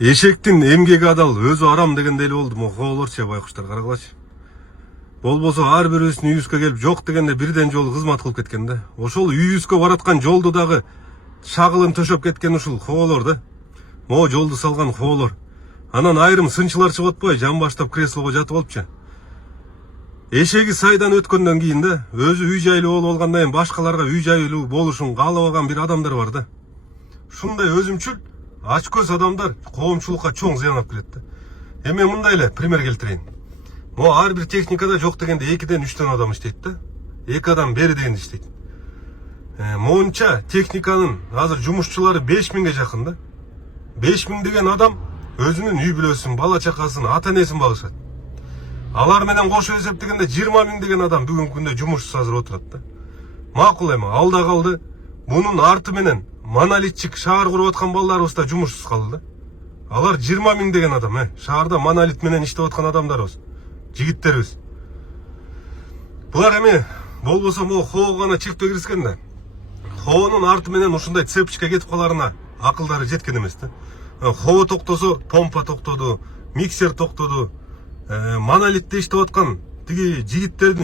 Эшектин эмгеги адал, өзү арам дегенде эле болду. Хоолорчу байкуштар, карагылачы. Болбосо ар бирибиздин үйүбүзгө келип жок дегенде бирден жолу кызмат кылып кеткен да. Ошол үйүбүзгө бараткан жолду дагы шагылын төшөп кеткен ушул хоолор да. Могу жолду салган хоолор. Анан айрым сынчылар чыгып атпай, жан баштап креслого жатып алыпчы. Эшеги сайдан өткөндөн кийин да, өзү үй жайлуу болуп алгандан кийин башкаларга үй жайлуу болушун каалабаган бир адамдар бар да. Ушундай өзүмчүл, ачкөз адамдар коомчулукка чоң зыян алып келет да. Эми мындай эле пример келтирейин. Могу ар бир техникада жок дегенде 2-3 адам иштейт да. 2 адам бери дегенде иштейт. Монча техниканын азыр жумушчулары 5000ге жакын да. 5000 деген адам өзүнүн үй бүлөсүн, бала чакасын, ата энесин багышат. Алар менен кошо эсептегенде 20 000 деген адам бүгүнкү күндө жумушсуз азыр отурат да. Макул эми, алда калды. Мунун арты менен монолитчик шаар куруп аткан балдарыбыз да жумушсуз калды да. Алар 20 000 деген адам, шаарда монолит менен иштеп аткан адамдарыбыз, жигиттерибиз. Булар эми болбосо могу хоого гана чектөө киришкен да. Хоонун арты менен ушундай цепочка кетип каларына акылдары жеткен эмес да. Хоо токтосо помпа токтоду, миксер токтоду. Монолитте иштеп аткан тиги жигиттердин